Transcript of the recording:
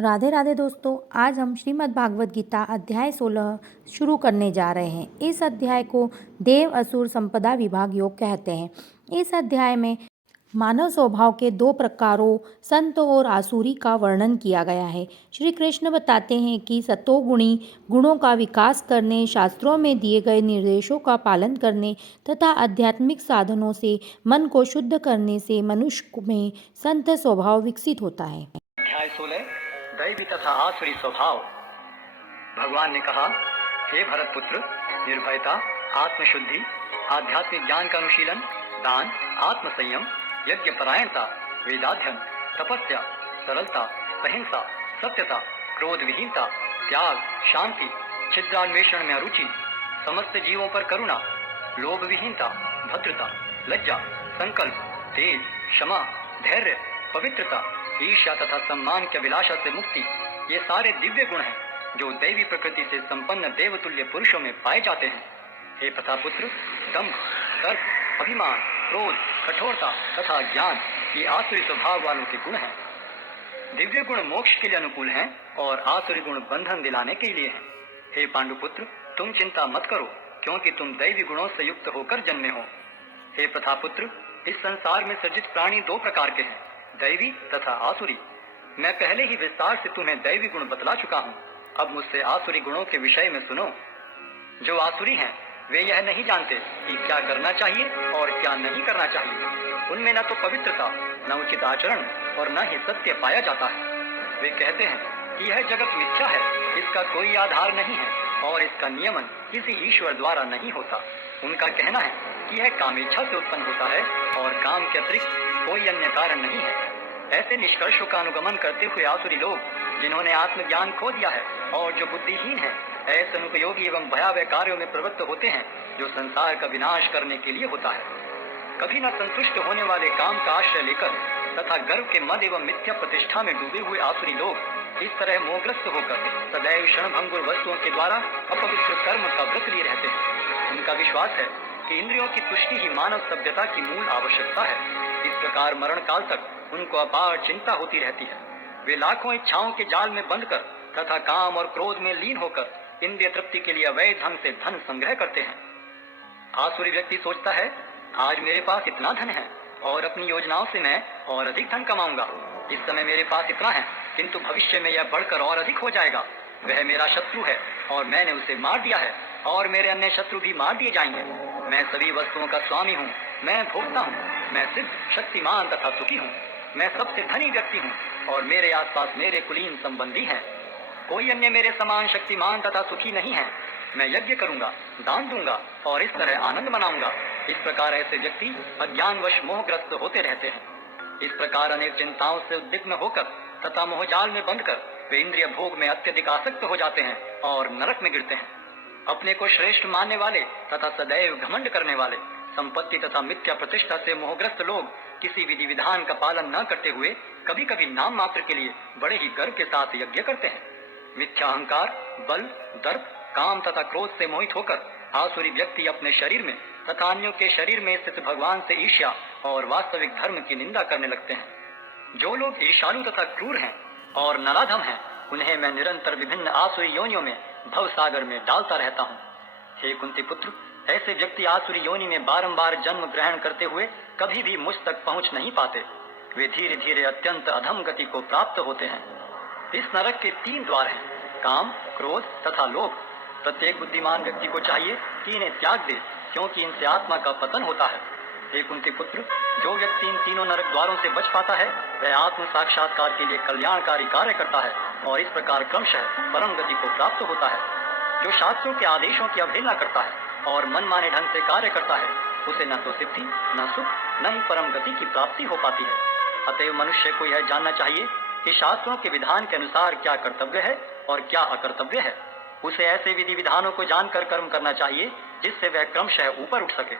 राधे राधे दोस्तों, आज हम श्रीमद् भागवत गीता अध्याय 16 शुरू करने जा रहे हैं। इस अध्याय को देव असुर संपदा विभाग योग कहते हैं। इस अध्याय में मानव स्वभाव के दो प्रकारों संत और आसुरी का वर्णन किया गया है। श्री कृष्ण बताते हैं कि सतोगुणी गुणों का विकास करने, शास्त्रों में दिए गए निर्देशों का पालन करने तथा आध्यात्मिक साधनों से मन को शुद्ध करने से मनुष्य में संत स्वभाव विकसित होता है। अध्याय 16 दैवी तथा आसुरी स्वभाव। भगवान ने कहा, हे भरत पुत्र, निर्भयता, आत्मशुद्धि, आध्यात्मिक ज्ञान का अनुशीलन, दान, आत्मसंयम, यज्ञ परायणता, वेदाध्ययन, तपस्या, सरलता, अहिंसा, सत्यता, क्रोध विहीनता, त्याग, शांति, छिद्रान्वेषण में अरुचि, समस्त जीवों पर करुणा, लोभ विहीनता, भद्रता, लज्जा, संकल्प, तेज, क्षमा, धैर्य, पवित्रता, ईर्ष्या तथा सम्मान के अभिलाषा से मुक्ति, ये सारे दिव्य गुण हैं जो दैवी प्रकृति से संपन्न देवतुल्य पुरुषों में पाए जाते हैं। हे प्रतापुत्र, दंभ, दर्प, अभिमान, क्रोध, कठोरता तथा ज्ञान ये आसुरी स्वभाव वालों के गुण हैं। दिव्य गुण मोक्ष के लिए अनुकूल हैं और आसुरी गुण बंधन दिलाने के लिए हैं। हे पांडुपुत्र, तुम चिंता मत करो, क्योंकि तुम दैवी गुणों से युक्त होकर जन्मे हो। हे प्रतापुत्र, इस संसार में सृजित प्राणी दो प्रकार के हैं, दैवी तथा आसुरी। मैं पहले ही विस्तार से तुम्हें दैवी गुण बतला चुका हूँ। अब मुझसे आसुरी गुणों के विषय में सुनो। जो आसुरी हैं वे यह नहीं जानते कि क्या करना चाहिए और क्या नहीं करना चाहिए। उनमें न तो पवित्रता, न उचित आचरण और न ही सत्य पाया जाता है। वे कहते हैं कि यह जगत मिथ्या है, इसका कोई आधार नहीं है और इसका नियमन किसी ईश्वर द्वारा नहीं होता। उनका कहना है कि यह कामेच्छा से उत्पन्न होता है और काम के अतिरिक्त कोई अन्य कारण नहीं है। ऐसे निष्कर्षों का अनुगमन करते हुए आसुरी लोग, जिन्होंने आत्मज्ञान खो दिया है और जो बुद्धिहीन है, ऐसे अनुपयोगी एवं भयावह कार्यों में प्रवृत्त होते हैं जो संसार का विनाश करने के लिए होता है। कभी न संतुष्ट होने वाले काम का आश्रय लेकर तथा गर्व के मद एवं मिथ्या प्रतिष्ठा में डूबे हुए आसुरी लोग इस तरह मोहग्रस्त होकर सदैव क्षणभंगुर वस्तुओं के द्वारा अपवित्र कर्म का व्रत लिए रहते हैं। उनका विश्वास है कि इंद्रियों की तुष्टि ही मानव सभ्यता की मूल आवश्यकता है। इस प्रकार मरण काल तक उनको अपार चिंता होती रहती है। वे लाखों इच्छाओं के जाल में बंधकर तथा काम और क्रोध में लीन होकर इंद्रिय तृप्ति के लिए अवैध ढंग से धन संग्रह करते हैं। आसुरी व्यक्ति सोचता है, आज मेरे पास इतना धन है और अपनी योजनाओं से मैं और अधिक धन कमाऊंगा। इस समय मेरे पास इतना है, किंतु भविष्य में यह बढ़कर और अधिक हो जाएगा। वह मेरा शत्रु है और मैंने उसे मार दिया है और मेरे अन्य शत्रु भी मार दिए जाएंगे। मैं सभी वस्तुओं का स्वामी हूँ, मैं भोगता हूँ, मैं सिद्ध, शक्तिमान तथा सुखी हूँ। मैं सबसे धनी व्यक्ति हूँ और मेरे आसपास मेरे कुलीन संबंधी हैं। कोई अन्य मेरे समान शक्तिमान तथा सुखी नहीं है। मैं यज्ञ करूंगा, दान दूंगा और इस तरह आनंद मनाऊंगा। इस प्रकार ऐसे व्यक्ति अज्ञानवश मोहग्रस्त होते रहते हैं। इस प्रकार अनेक चिंताओं से उद्विग्न होकर तथा मोहजाल में बंधकर वे इंद्रिय भोग में अत्यधिक आसक्त हो जाते हैं और नरक में गिरते हैं। अपने को श्रेष्ठ मानने वाले तथा सदैव घमंड करने वाले, संपत्ति तथा मिथ्या प्रतिष्ठा से मोहग्रस्त लोग किसी विधि विधान का पालन न करते हुए कभी कभी नाम मात्र के लिए बड़े ही गर्व के साथ यज्ञ करते हैं। मिथ्या अहंकार, बल, दर्प, काम तथा क्रोध से मोहित होकर आसुरी व्यक्ति अपने शरीर में तथा अन्यों के शरीर में स्थित भगवान से ईर्ष्या और वास्तविक धर्म की निंदा करने लगते हैं। जो लोग ईर्ष्यालु तथा क्रूर हैं और नराधम हैं, उन्हें मैं निरंतर विभिन्न आसुरी योनियों में भव सागर में डालता रहता हूँ। हे कुंती पुत्र, ऐसे व्यक्ति आसुरी योनि में बारंबार जन्म ग्रहण करते हुए कभी भी मुझ तक पहुँच नहीं पाते। वे धीरे धीरे अत्यंत अधम गति को प्राप्त होते हैं। इस नरक के 3 द्वार हैं, काम, क्रोध तथा लोभ। प्रत्येक बुद्धिमान व्यक्ति को चाहिए कि इन्हें त्याग दे, क्योंकि इनसे आत्मा का पतन होता है। हे कुंती पुत्र, जो व्यक्ति इन तीनों नरक द्वारों से बच पाता है, वह आत्म साक्षात्कार के लिए कल्याणकारी कार्य करता है और इस प्रकार क्रमशः परम गति को प्राप्त होता है। जो शास्त्रों के आदेशों की अवहेलना करता है और मनमाने ढंग से कार्य करता है, उसे न तो सिद्धि, न सुख, न ही परम गति की प्राप्ति हो पाती है। अतएव मनुष्य को यह जानना चाहिए कि शास्त्रों के विधान के अनुसार क्या कर्तव्य है और क्या अकर्तव्य है। उसे ऐसे विधि विधानों को जानकर कर्म करना चाहिए जिससे वह क्रमशः ऊपर उठ सके।